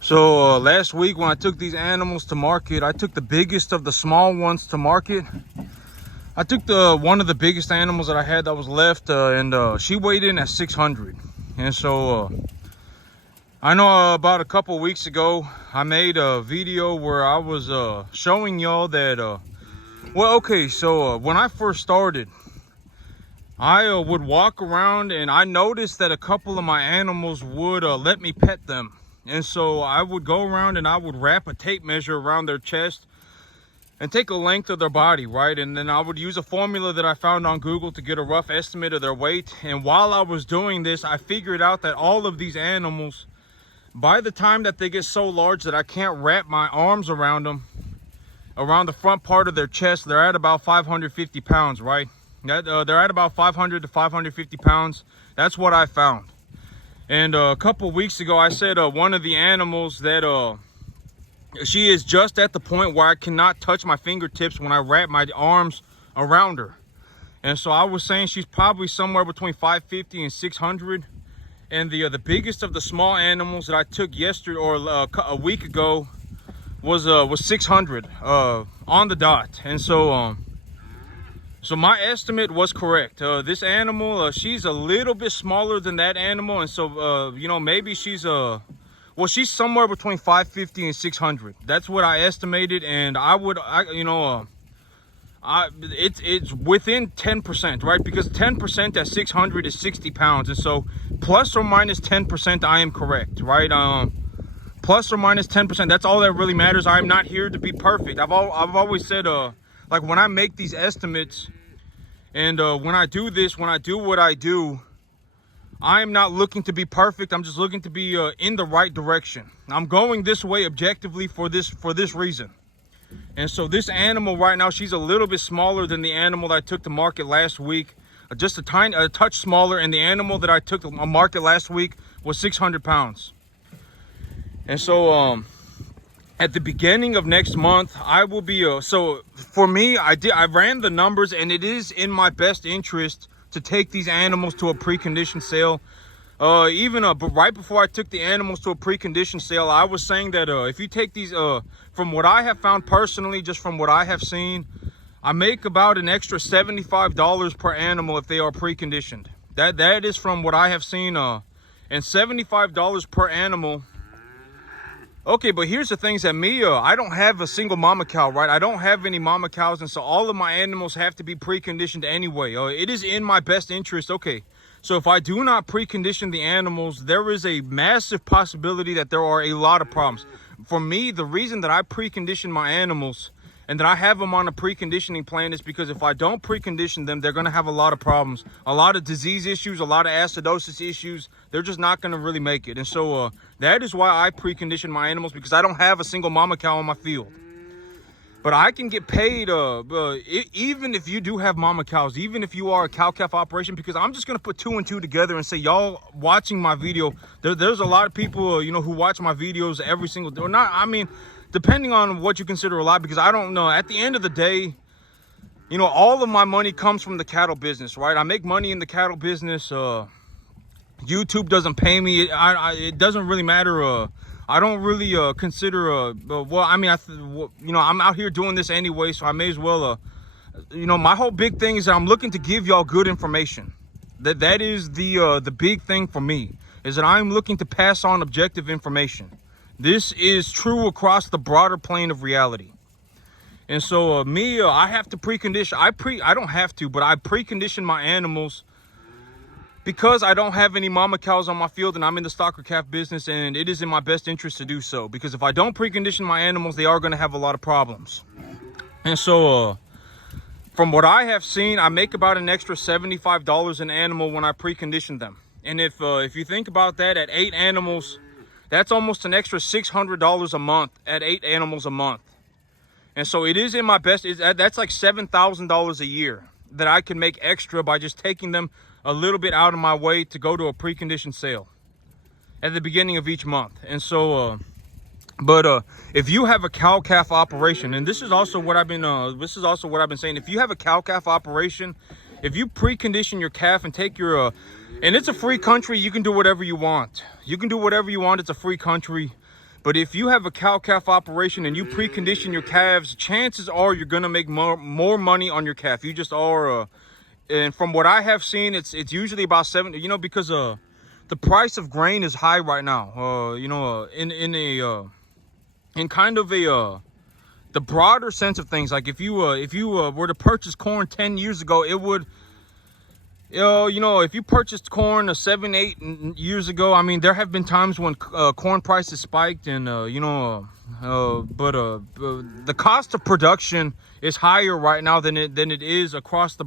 So last week when I took these animals to market, I took the biggest of the small ones to market. I took one of the biggest animals that I had that was left, and she weighed in at 600. And so I know about a couple weeks ago, I made a video where I was showing y'all that, when I first started, I would walk around and I noticed that a couple of my animals would let me pet them. And so I would go around and I would wrap a tape measure around their chest and take a length of their body, right? And then I would use a formula that I found on Google to get a rough estimate of their weight. And while I was doing this, I figured out that all of these animals, by the time that they get so large that I can't wrap my arms around them, around the front part of their chest, they're at about 550 pounds, right? They're at about 500 to 550 pounds. That's what I found. And a couple weeks ago, I said one of the animals that she is just at the point where I cannot touch my fingertips when I wrap my arms around her. And so I was saying she's probably somewhere between 550 and 600. And the biggest of the small animals that I took yesterday or a week ago was 600 on the dot. And so so my estimate was correct. This animal, she's a little bit smaller than that animal, and so you know, maybe she's she's somewhere between 550 and 600. That's what I estimated, and it's within 10%, right? Because 10% at 600 is 60 pounds, and so plus or minus 10%, I am correct, right? Plus or minus 10%. That's all that really matters. I'm not here to be perfect. I've always said, like when I make these estimates, and when I do this, when I do what I do, I am not looking to be perfect. I'm just looking to be in the right direction. I'm going this way objectively for this reason. And so this animal right now, she's a little bit smaller than the animal that I took to market last week. Just a touch smaller, and the animal that I took to market last week was 600 pounds. And so at the beginning of next month, I will be so for me, I ran the numbers, and it is in my best interest to take these animals to a preconditioned sale. But right before I took the animals to a preconditioned sale, I was saying that if you take these, from what I have found personally, just from what I have seen, I make about an extra $75 per animal if they are preconditioned. That is from what I have seen, and $75 per animal. Okay, but here's the things that I don't have a single mama cow, right? I don't have any mama cows, and so all of my animals have to be preconditioned anyway. It is in my best interest. Okay, so if I do not precondition the animals, there is a massive possibility that there are a lot of problems. For me, the reason that I precondition my animals and that I have them on a preconditioning plan is because if I don't precondition them, they're going to have a lot of problems, a lot of disease issues, a lot of acidosis issues. They're just not going to really make it. And so that is why I precondition my animals, because I don't have a single mama cow on my field. But I can get paid even if you do have mama cows, even if you are a cow-calf operation, because I'm just going to put 2 and 2 together and say, y'all watching my video, there's a lot of people, who watch my videos every single day. Or not, I mean, depending on what you consider a lot, because I don't know. At the end of the day, all of my money comes from the cattle business, right? I make money in the cattle business. YouTube doesn't pay me. It doesn't really matter. I don't really consider. I'm out here doing this anyway, so I may as well. My whole big thing is that I'm looking to give y'all good information. That is the big thing for me, is that I'm looking to pass on objective information. This is true across the broader plane of reality. And so I have to precondition. I don't have to, but I precondition my animals because I don't have any mama cows on my field, and I'm in the Stalker calf business, and it is in my best interest to do so. Because if I don't precondition my animals, they are going to have a lot of problems. And so from what I have seen, I make about an extra $75 an animal when I precondition them. And if you think about that, at 8 animals, that's almost an extra $600 a month at 8 animals a month. And so it is in my best, that's like $7,000 a year that I can make extra by just taking them a little bit out of my way to go to a preconditioned sale at the beginning of each month. And so, if you have a cow-calf operation, and this is also what I've been saying, if you have a cow-calf operation, if you precondition your calf and take your, and it's a free country, you can do whatever you want. You can do whatever you want. It's a free country. But if you have a cow-calf operation and you precondition your calves, chances are you're gonna make more money on your calf. You just are. And from what I have seen, it's usually about 70. You know, because the price of grain is high right now. You know, in kind of a the broader sense of things. Like if you were to purchase corn 10 years ago, it would. You know, if you purchased corn 7-8 years ago, I mean, there have been times when corn prices spiked, and you know, but the cost of production is higher right now than it is across the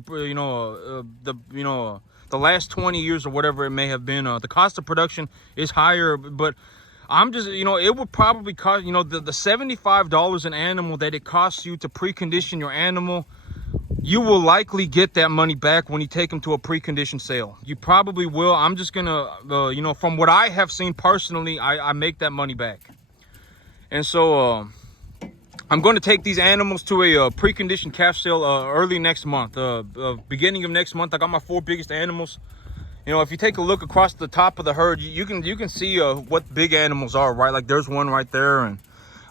the last 20 years or whatever it may have been. The cost of production is higher, but I'm just, you know, it would probably cost, you know, the $75 an animal that it costs you to precondition your animal. You will likely get that money back when you take them to a preconditioned sale. You probably will. I'm just gonna, you know, from what I have seen personally, I make that money back. And so I'm going to take these animals to a preconditioned calf sale early next month, beginning of next month. I got my 4 biggest animals. You know, if you take a look across the top of the herd, you can see what big animals are, right? Like there's one right there, and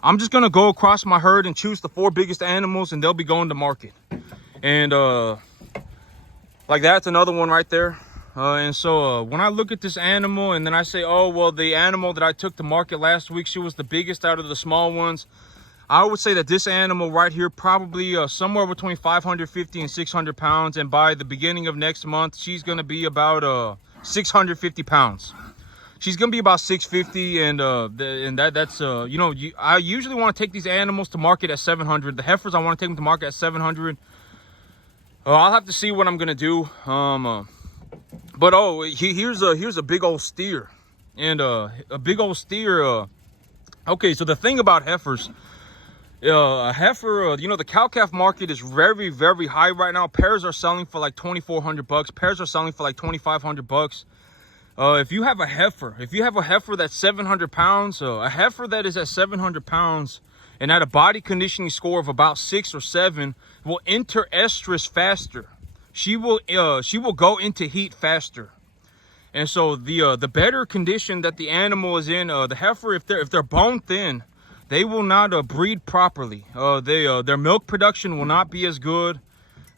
I'm just gonna go across my herd and choose the 4 biggest animals, and they'll be going to market. And like that's another one right there. And so when I look at this animal and then I say, oh, well, the animal that I took to market last week, she was the biggest out of the small ones. I would say that this animal right here, probably somewhere between 550 and 600 pounds. And by the beginning of next month, she's going to be about 650 pounds. She's going to be about 650. And that's you know, I usually want to take these animals to market at 700. The heifers, I want to take them to market at 700. I'll have to see what I'm gonna do. But oh, here's a big old steer, and a big old steer. Okay, so the thing about heifers, a heifer, you know, the cow-calf market is very, very high right now. Pairs are selling for like $2,400. Pairs are selling for like $2,500. If you have a heifer that's 700 pounds, a heifer that is at 700 pounds. And at a body conditioning score of about 6 or 7, will enter estrus faster. She will go into heat faster. And so the better condition that the animal is in, the heifer, if they're bone thin, they will not breed properly. Their milk production will not be as good.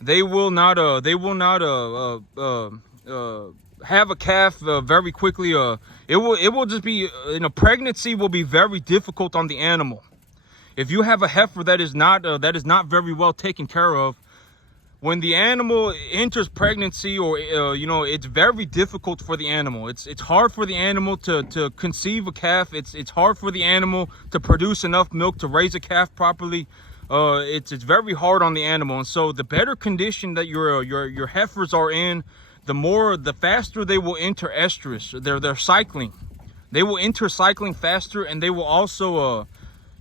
They will not have a calf very quickly. It will just be, you know, pregnancy will be very difficult on the animal. If you have a heifer that is not very well taken care of, when the animal enters pregnancy, or you know, it's very difficult for the animal. It's hard for the animal to conceive a calf. It's hard for the animal to produce enough milk to raise a calf properly. It's very hard on the animal. And so the better condition that your heifers are in, the faster they will enter estrus. They're cycling. They will enter cycling faster, and they will also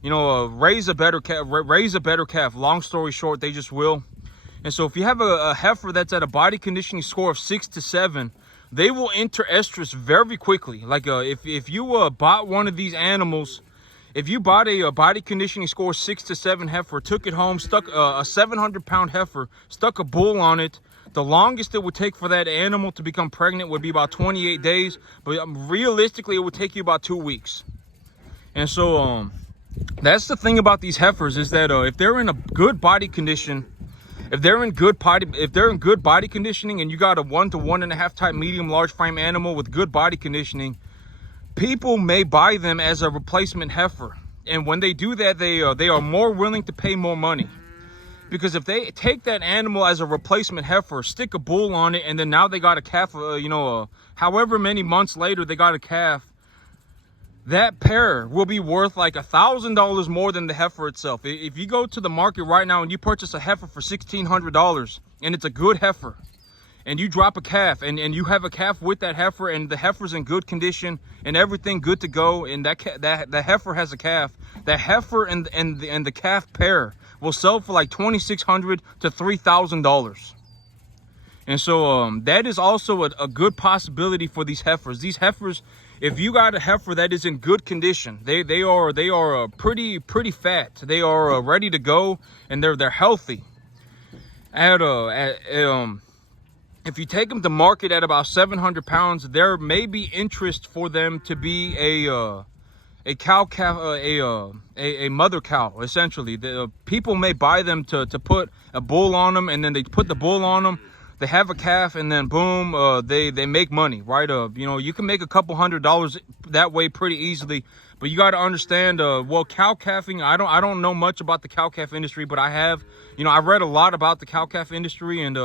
you know, raise a better calf. Long story short, they just will. And so if you have a heifer that's at a body conditioning score of 6 to 7, they will enter estrus very quickly. Like if you bought one of these animals, if you bought a body conditioning score 6 to 7 heifer, took it home, stuck a 700-pound heifer, stuck a bull on it, the longest it would take for that animal to become pregnant would be about 28 days. But realistically, it would take you about 2 weeks. And so that's the thing about these heifers, is that if they're in a good body condition, if they're in good body conditioning, and you got a 1 to 1.5 type medium large frame animal with good body conditioning, people may buy them as a replacement heifer. And when they do that, they are more willing to pay more money, because if they take that animal as a replacement heifer, stick a bull on it, and then now they got a calf, you know, however many months later they got a calf, that pair will be worth like $1,000 more than the heifer itself. If you go to the market right now and you purchase a heifer for $1,600, and it's a good heifer, and you drop a calf, and you have a calf with that heifer, and the heifer's in good condition and everything good to go, and that heifer has a calf, the heifer and the calf pair will sell for like $2,600 to $3,000. And so that is also a good possibility for these heifers. These heifers, if you got a heifer that is in good condition, they are pretty fat. They are ready to go, and they're healthy. If you take them to market at about 700 pounds, there may be interest for them to be cow calf, a mother cow. Essentially, the people may buy them to put a bull on them, and then they put the bull on them. They have a calf, and then boom, they make money, right? You know, you can make a couple $100 that way pretty easily. But you got to understand, well, cow calving. I don't know much about the cow calf industry, but I have, you know, I read a lot about the cow calf industry, and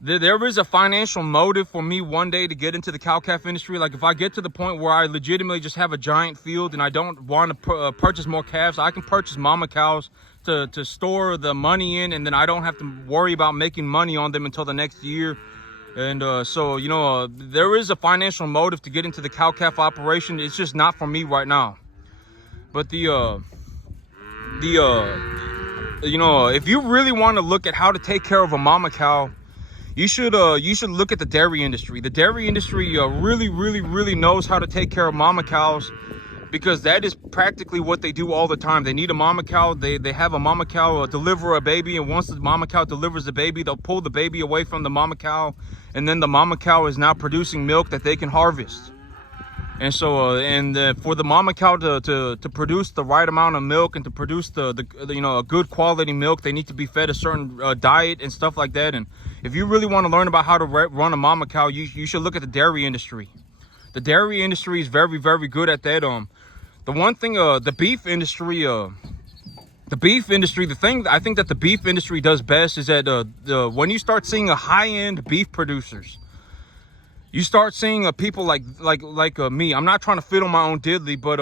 there is a financial motive for me one day to get into the cow calf industry. Like if I get to the point where I legitimately just have a giant field and I don't want to purchase more calves, I can purchase mama cows to store the money in, and then I don't have to worry about making money on them until the next year. And so, you know, there is a financial motive to get into the cow calf operation. It's just not for me right now. But you know, if you really want to look at how to take care of a mama cow, you should look at the dairy industry. The dairy industry really knows how to take care of mama cows, because that is practically what they do all the time. They need a mama cow. They have a mama cow deliver a baby, and once the mama cow delivers the baby, they'll pull the baby away from the mama cow, and then the mama cow is now producing milk that they can harvest. And so, for the mama cow to produce the right amount of milk and to produce the you know, a good quality milk, they need to be fed a certain diet and stuff like that. And if you really want to learn about how to run a mama cow, you should look at the dairy industry. The dairy industry is very good at that. The one thing, the beef industry, the thing I think that the beef industry does best is that when you start seeing a high-end beef producers, you start seeing people like me. I'm not trying to fiddle my own diddly, but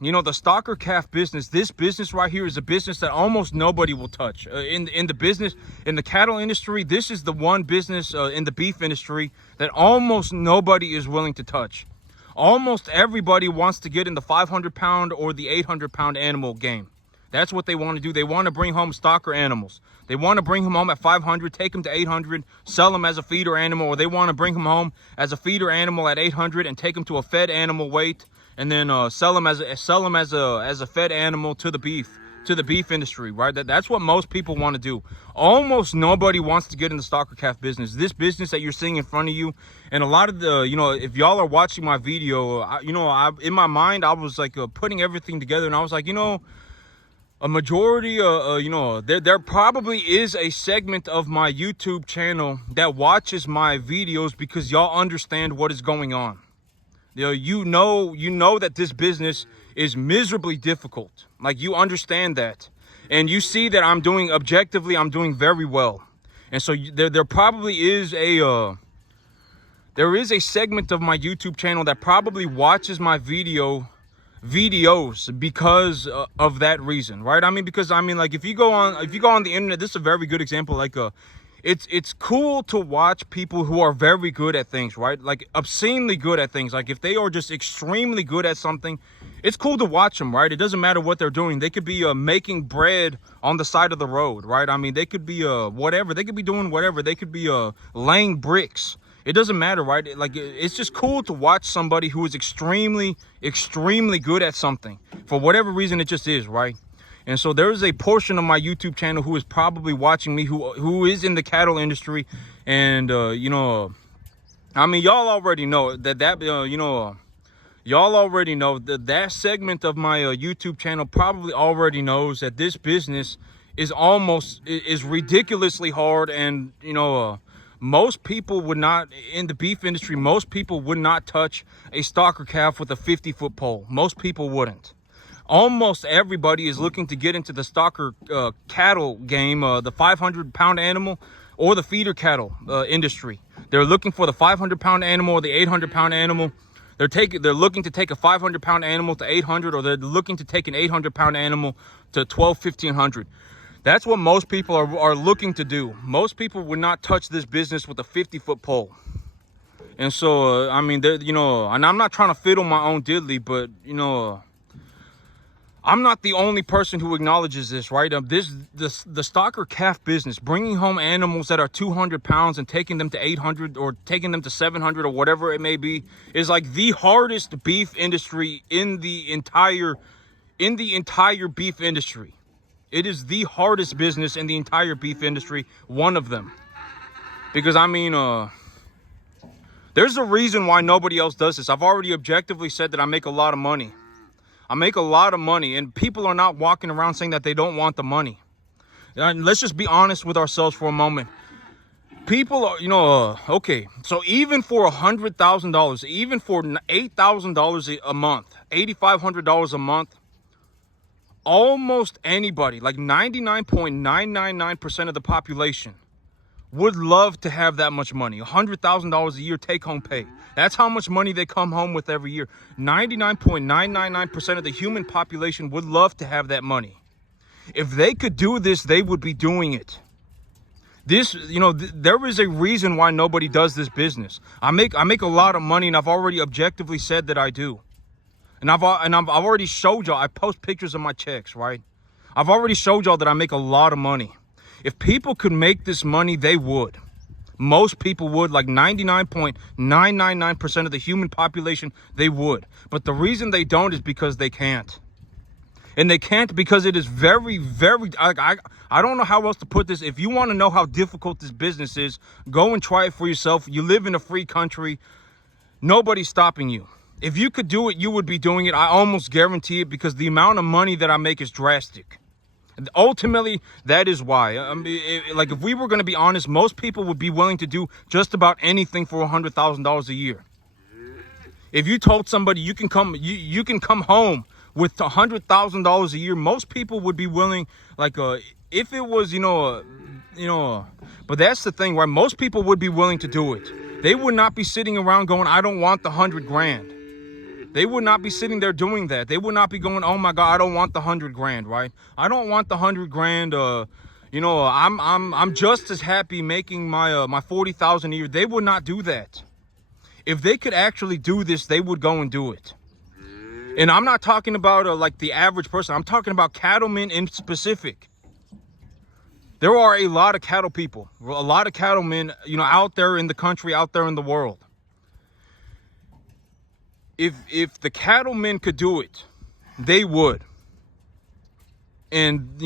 you know, the Stalker calf business, this business right here is a business that almost nobody will touch. In the cattle industry, this is the one business in the beef industry that almost nobody is willing to touch. Almost everybody wants to get in the 500-pound or the 800-pound animal game. That's what they want to do. They want to bring home Stalker animals. They want to bring them home at 500, take them to 800, sell them as a feeder animal, or they want to bring them home as a feeder animal at 800 and take them to a fed animal weight, and then sell them as a fed animal to the beef industry, right? That's what most people want to do. Almost nobody wants to get in the Stalker calf business. This business that you're seeing in front of you, and a lot of the, you know, if y'all are watching my video, in my mind, I was like putting everything together, and I was like, you know, a majority, you know, there probably is a segment of my YouTube channel that watches my videos because y'all understand what is going on. You know that this business is miserably difficult. Like, you understand that, and you see that I'm doing very well. And so there probably is a segment of my YouTube channel that probably watches my videos because of that reason, right? I mean, like, if you go on the internet, this is a very good example. Like, it's cool to watch people who are very good at things, right? Like, obscenely good at things. Like, if they are just extremely good at something, it's cool to watch them, right? It doesn't matter what they're doing. They could be making bread on the side of the road, right? I mean, they could be whatever. They could be doing whatever. They could be laying bricks. It doesn't matter, right? Like, it's just cool to watch somebody who is extremely good at something. For whatever reason, it just is, right? And so there is a portion of my YouTube channel who is probably watching me, who is in the cattle industry. And, you know, I mean, y'all already know you know, y'all already know that segment of my YouTube channel probably already knows that this business is ridiculously hard. And, you know, most people would not, in the beef industry, most people would not touch a Stalker calf with a 50-foot pole. Most people wouldn't. Almost everybody is looking to get into the Stalker cattle game, the 500-pound animal or the feeder cattle industry. They're looking for the 500-pound animal or the 800-pound animal. They're looking to take a 500-pound animal to 800, or they're looking to take an 800-pound animal to 1,200, 1,500. That's what most people are looking to do. Most people would not touch this business with a 50-foot pole. And so, I mean, you know, and I'm not trying to fiddle my own diddly, but, you know, I'm not the only person who acknowledges this, right? The Stalker calf business, bringing home animals that are 200 pounds and taking them to 800 or taking them to 700 or whatever it may be, is like the hardest beef industry in the entire beef industry. It is the hardest business in the entire beef industry, one of them. Because, I mean, there's a reason why nobody else does this. I've already objectively said that I make a lot of money. I make a lot of money, and people are not walking around saying that they don't want the money. And let's just be honest with ourselves for a moment. People are, okay, so even for $100,000, even for $8,000 a month, $8,500 a month, almost anybody, like 99.999% of the population, would love to have that much money. $100,000 a year take-home pay. That's how much money they come home with every year. 99.999% of the human population would love to have that money. If they could do this, they would be doing it. This, there is a reason why nobody does this business. I make a lot of money, and I've already objectively said that I do. And I've already showed y'all. I post pictures of my checks, right? I've already showed y'all that I make a lot of money. If people could make this money, they would. Most people would, like 99.999% of the human population, they would. But the reason they don't is because they can't. And they can't because it is very, very, I don't know how else to put this. If you want to know how difficult this business is, go and try it for yourself. You live in a free country. Nobody's stopping you. If you could do it, you would be doing it. I almost guarantee it, because the amount of money that I make is drastic. Ultimately, that is why. Like, if we were going to be honest, most people would be willing to do just about anything for $100,000 a year. If you told somebody you can come home with $100,000 a year, most people would be willing, like, if it was, but that's the thing, right? Most people would be willing to do it. They would not be sitting around going, I don't want the 100 grand. They would not be sitting there doing that. They would not be going, oh my God, I don't want the 100 grand, right? I don't want the 100 grand. I'm just as happy making my 40,000 a year. They would not do that. If they could actually do this, they would go and do it. And I'm not talking about like the average person. I'm talking about cattlemen in specific. There are a lot of cattle people, a lot of cattlemen, out there in the country, out there in the world. If the cattlemen could do it, they would. And,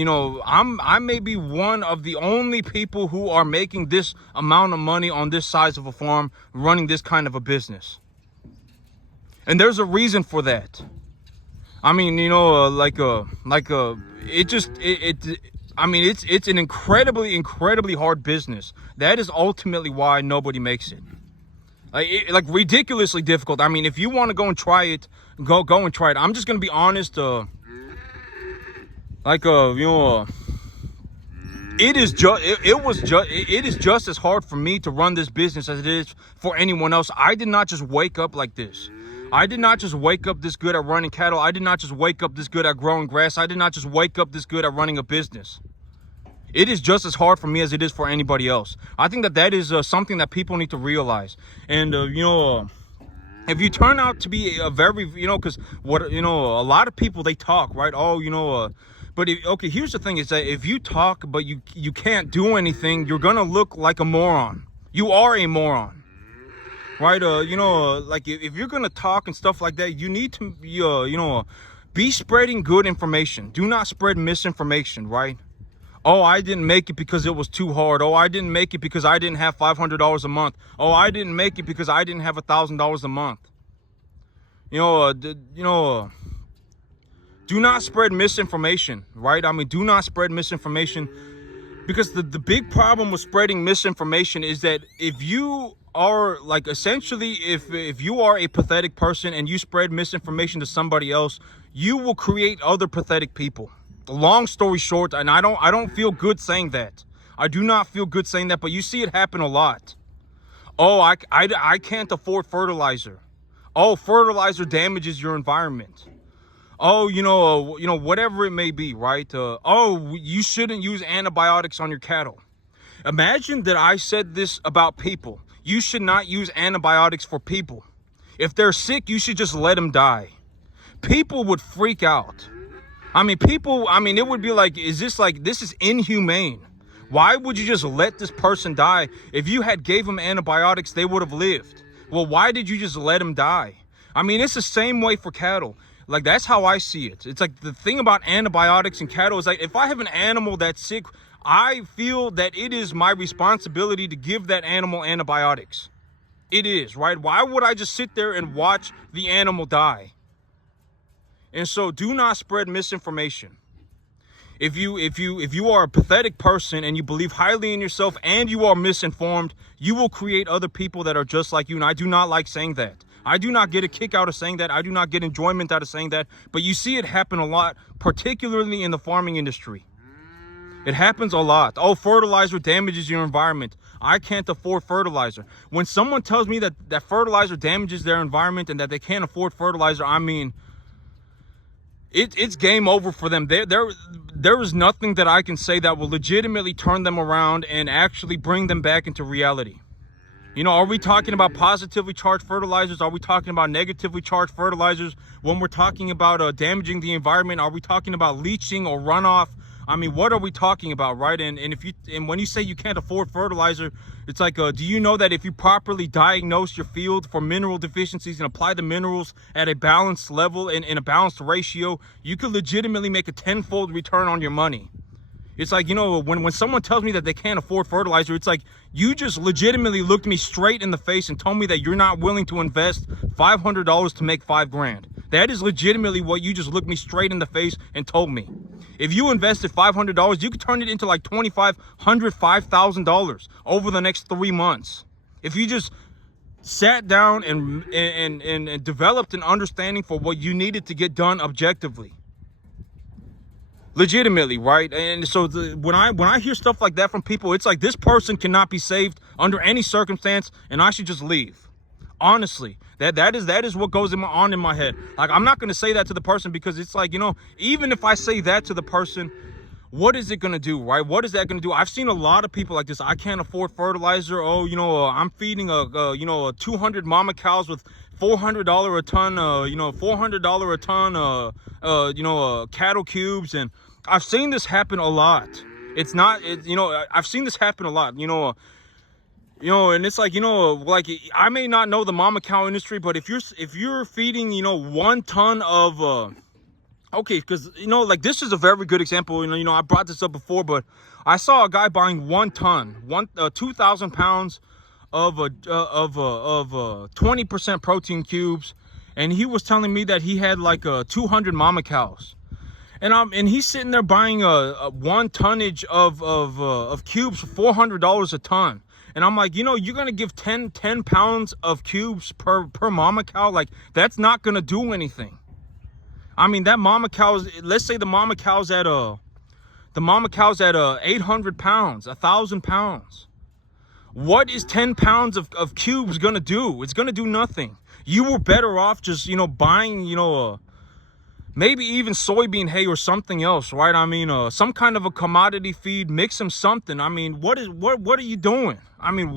I may be one of the only people who are making this amount of money on this size of a farm, running this kind of a business. And there's a reason for that. I mean, it's an incredibly hard business. That is ultimately why nobody makes it. Like ridiculously difficult. I mean, if you want to go and try it, go and try it. I'm just gonna be honest. It is just as hard for me to run this business as it is for anyone else. I did not just wake up like this. I did not just wake up this good at running cattle. I did not just wake up this good at growing grass. I did not just wake up this good at running a business. It is just as hard for me as it is for anybody else. I think that is something that people need to realize. And, if you turn out to be a very, because a lot of people, they talk, right? Oh, but here's the thing is that if you talk, but you can't do anything, you're going to look like a moron. You are a moron. Right? Like if you're going to talk and stuff like that, you need to, be spreading good information. Do not spread misinformation, right? Oh, I didn't make it because it was too hard. Oh, I didn't make it because I didn't have $500 a month. Oh, I didn't make it because I didn't have $1,000 a month. Do not spread misinformation, right? I mean, do not spread misinformation, because the big problem with spreading misinformation is that if you are like, essentially, if you are a pathetic person and you spread misinformation to somebody else, you will create other pathetic people. Long story short, and I don't feel good saying that. I do not feel good saying that, but you see it happen a lot. Oh, I can't afford fertilizer. Oh, fertilizer damages your environment. Oh, whatever it may be, right? Oh, you shouldn't use antibiotics on your cattle. Imagine that I said this about people. You should not use antibiotics for people. If they're sick, you should just let them die. People would freak out. It would be like, this is inhumane. Why would you just let this person die? If you had gave them antibiotics, they would have lived. Well, why did you just let them die? I mean, it's the same way for cattle. Like, that's how I see it. It's like the thing about antibiotics and cattle is like, if I have an animal that's sick, I feel that it is my responsibility to give that animal antibiotics. It is, right? Why would I just sit there and watch the animal die? And so do not spread misinformation. If you are a pathetic person and you believe highly in yourself and you are misinformed, you will create other people that are just like you. And I do not like saying that. I do not get a kick out of saying that. I do not get enjoyment out of saying that. But you see it happen a lot, particularly in the farming industry. It happens a lot. Oh, fertilizer damages your environment. I can't afford fertilizer. When someone tells me that fertilizer damages their environment and that they can't afford fertilizer, I mean, it's game over for them. There is nothing that I can say that will legitimately turn them around and actually bring them back into reality. You know, are we talking about positively charged fertilizers? Are we talking about negatively charged fertilizers? When we're talking about damaging the environment, are we talking about leaching or runoff? I mean, what are we talking about, right? And when you say you can't afford fertilizer, it's like, do you know that if you properly diagnose your field for mineral deficiencies and apply the minerals at a balanced level and in a balanced ratio, you could legitimately make a tenfold return on your money? It's like, you know, when someone tells me that they can't afford fertilizer, it's like you just legitimately looked me straight in the face and told me that you're not willing to invest $500 to make $5,000. That is legitimately what you just looked me straight in the face and told me. If you invested $500, you could turn it into like $2,500, $5,000 over the next 3 months. If you just sat down and developed an understanding for what you needed to get done objectively. Legitimately, right? And so when I hear stuff like that from people, it's like this person cannot be saved under any circumstance, and I should just leave. Honestly, that is what goes on in my head. Like, I'm not going to say that to the person because it's like, you know, even if I say that to the person, what is it going to do, right? What is that going to do? I've seen a lot of people like this. I can't afford fertilizer. Oh, you know, I'm feeding a 200 mama cows with $400 a ton, $400 a ton, cattle cubes. And I've seen this happen a lot. I've seen this happen a lot, and it's like, like, I may not know the mama cow industry, but if you're feeding, 1 ton of, okay, because, like, this is a very good example. I brought this up before, but I saw a guy buying 1 ton, 2,000 pounds of 20% protein cubes, and he was telling me that he had like 200 mama cows, and he's sitting there buying a 1 tonnage of cubes for $400 a ton. And I'm like, you're gonna give 10 pounds of cubes per mama cow? Like, that's not gonna do anything. I mean, that mama cow's, let's say the mama cow's at 800 pounds, 1,000 pounds. What is 10 pounds of cubes gonna do? It's gonna do nothing. You were better off just, buying, maybe even soybean hay or something else, right? I mean, some kind of a commodity feed, mix them something. I mean, what are you doing? I mean,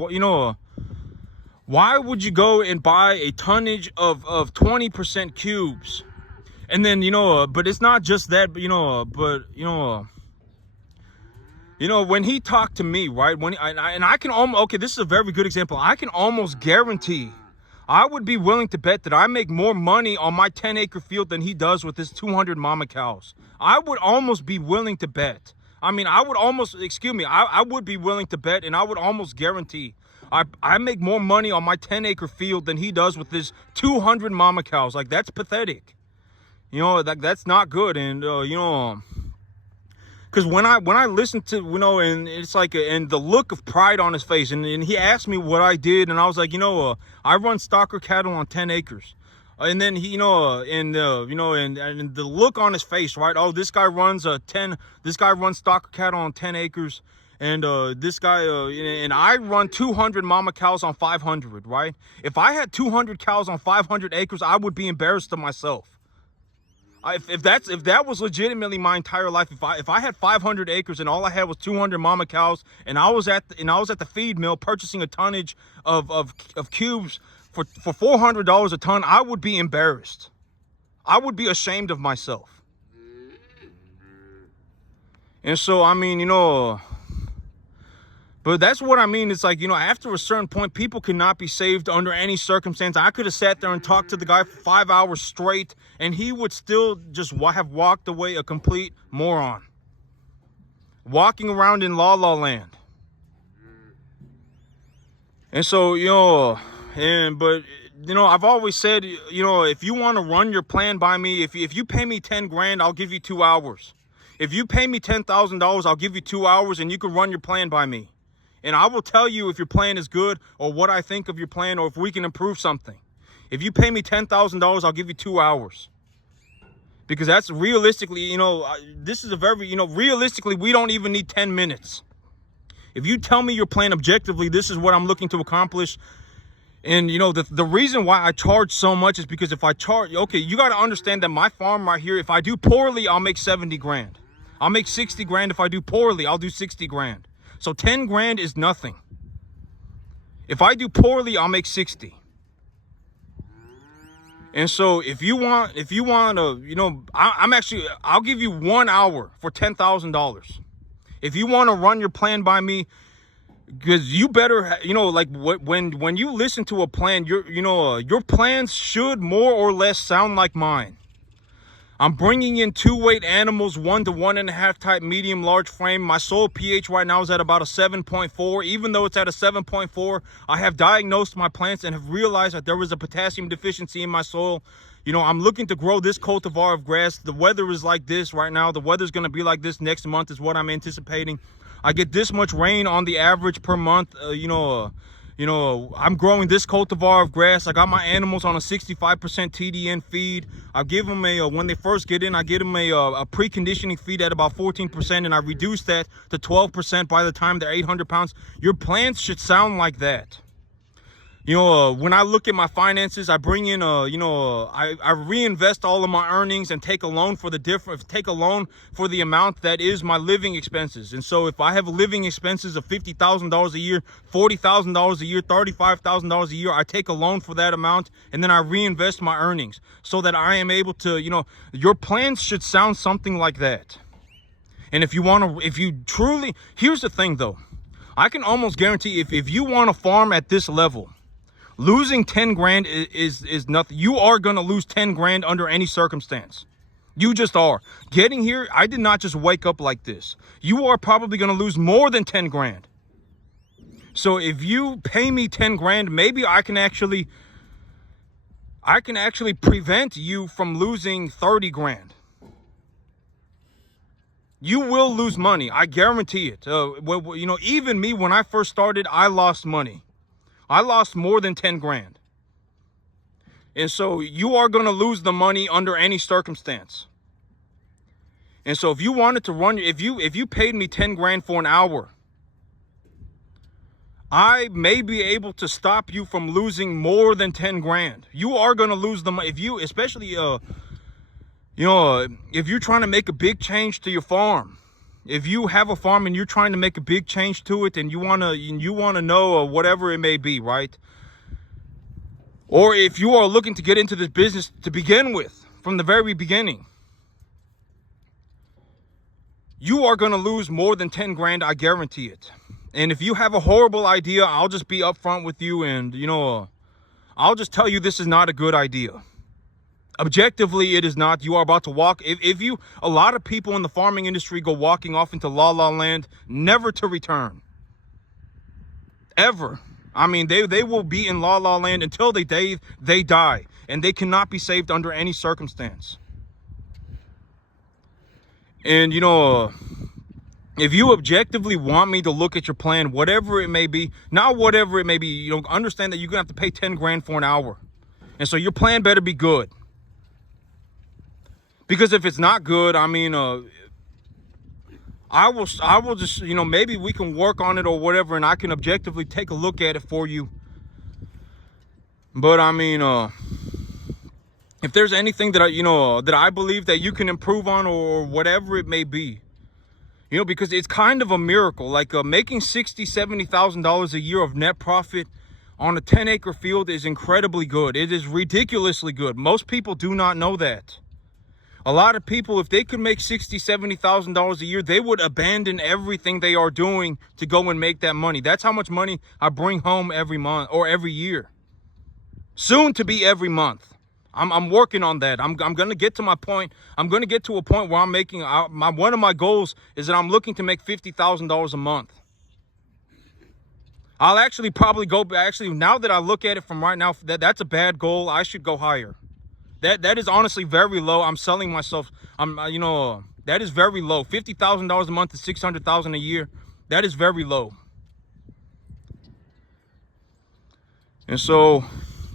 why would you go and buy a tonnage of 20% cubes? And then, but it's not just that, when he talked to me, right? I can almost, okay, this is a very good example. I can almost guarantee, I would be willing to bet that I make more money on my 10-acre field than he does with his 200 mama cows. I would almost be willing to bet. I mean, I would be willing to bet, and I would almost guarantee I make more money on my 10-acre field than he does with his 200 mama cows. Like, that's pathetic. That's not good. And, because when I listened to, and it's like, and the look of pride on his face, and he asked me what I did, and I was like, I run Stalker cattle on 10 acres. And then he, and the look on his face, right? Oh, this guy runs Stalker cattle on 10 acres. And this guy, and I run 200 mama cows on 500, right? If I had 200 cows on 500 acres, I would be embarrassed of myself. If that was legitimately my entire life, if I had 500 acres and all I had was 200 mama cows, and I was at the feed mill purchasing a tonnage of cubes for $400 a ton, I would be embarrassed. I would be ashamed of myself. And so, I mean, but that's what I mean. It's like, after a certain point, people cannot be saved under any circumstance. I could have sat there and talked to the guy for 5 hours straight, and he would still just have walked away a complete moron. Walking around in la la land. And so, but I've always said, if you want to run your plan by me, if you pay me 10 grand, I'll give you 2 hours. If you pay me $10,000, I'll give you 2 hours and you can run your plan by me. And I will tell you if your plan is good or what I think of your plan or if we can improve something. If you pay me $10,000, I'll give you 2 hours. Because that's realistically, this is a very, realistically, we don't even need 10 minutes. If you tell me your plan objectively, this is what I'm looking to accomplish. And, the reason why I charge so much is because if I charge, okay, you got to understand that my farm right here, if I do poorly, I'll make 70 grand. I'll make 60 grand. If I do poorly, I'll do 60 grand. So 10 grand is nothing. If I do poorly, I'll make 60. And so if you want to, I'll give you 1 hour for $10,000. If you want to run your plan by me, because you better, when you listen to a plan, your plans should more or less sound like mine. I'm bringing in 2-weight animals, 1 to 1.5 type, medium, large frame. My soil pH right now is at about a 7.4. Even though it's at a 7.4, I have diagnosed my plants and have realized that there was a potassium deficiency in my soil. I'm looking to grow this cultivar of grass. The weather is like this right now. The weather's going to be like this next month is what I'm anticipating. I get this much rain on the average per month. I'm growing this cultivar of grass. I got my animals on a 65% TDN feed. I give them when they first get in, I give them a preconditioning feed at about 14%, and I reduce that to 12% by the time they're 800 pounds. Your plants should sound like that. When I look at my finances, I bring in, I reinvest all of my earnings and take a loan for the amount that is my living expenses. And so if I have living expenses of $50,000 a year, $40,000 a year, $35,000 a year, I take a loan for that amount and then I reinvest my earnings so that I am able to, your plans should sound something like that. And if you truly, here's the thing though, I can almost guarantee if you want to farm at this level, losing 10 grand is nothing. You are going to lose 10 grand under any circumstance. You just are. Getting here, I did not just wake up like this. You are probably going to lose more than 10 grand. So if you pay me 10 grand, maybe I can actually prevent you from losing 30 grand. You will lose money. I guarantee it. Even me, when I first started, I lost money. I lost more than 10 grand. And so you are going to lose the money under any circumstance. And so if you wanted to run, if you paid me 10 grand for an hour, I may be able to stop you from losing more than 10 grand. You are going to lose the money. If you, especially, if you're trying to make a big change to your farm, if you have a farm and you're trying to make a big change to it and you want to know whatever it may be, right? Or if you are looking to get into this business to begin with, from the very beginning, you are going to lose more than 10 grand, I guarantee it. And if you have a horrible idea, I'll just be upfront with you and, I'll just tell you this is not a good idea. Objectively, it is not. You are about to walk. A lot of people in the farming industry go walking off into la la land, never to return. Ever. I mean, they will be in la la land until they die, and they cannot be saved under any circumstance. And, if you objectively want me to look at your plan, whatever it may be, understand that you're going to have to pay 10 grand for an hour. And so your plan better be good. Because if it's not good, I will just, maybe we can work on it or whatever, and I can objectively take a look at it for you. But if there's anything that that I believe that you can improve on or whatever it may be, because it's kind of a miracle, like making $60,000-$70,000 a year of net profit on a 10-acre field is incredibly good. It is ridiculously good. Most people do not know that. A lot of people, if they could make $60,000-$70,000 a year, they would abandon everything they are doing to go and make that money. That's how much money I bring home every month or every year. Soon to be every month. I'm working on that. I'm going to get to my point. I'm going to get to a point where I'm making, one of my goals is that I'm looking to make $50,000 a month. I'll actually probably go, actually, now that I look at it from right now, that's a bad goal. I should go higher. That is honestly very low. I'm selling myself. You know, that is very low. $50,000 a month to $600,000 a year. That is very low. And so,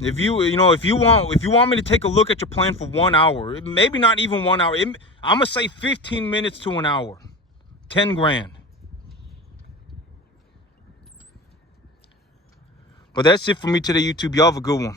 if you want me to take a look at your plan for 1 hour, maybe not even 1 hour. I'm gonna say 15 minutes to an hour, 10 grand. But that's it for me today, YouTube. Y'all have a good one.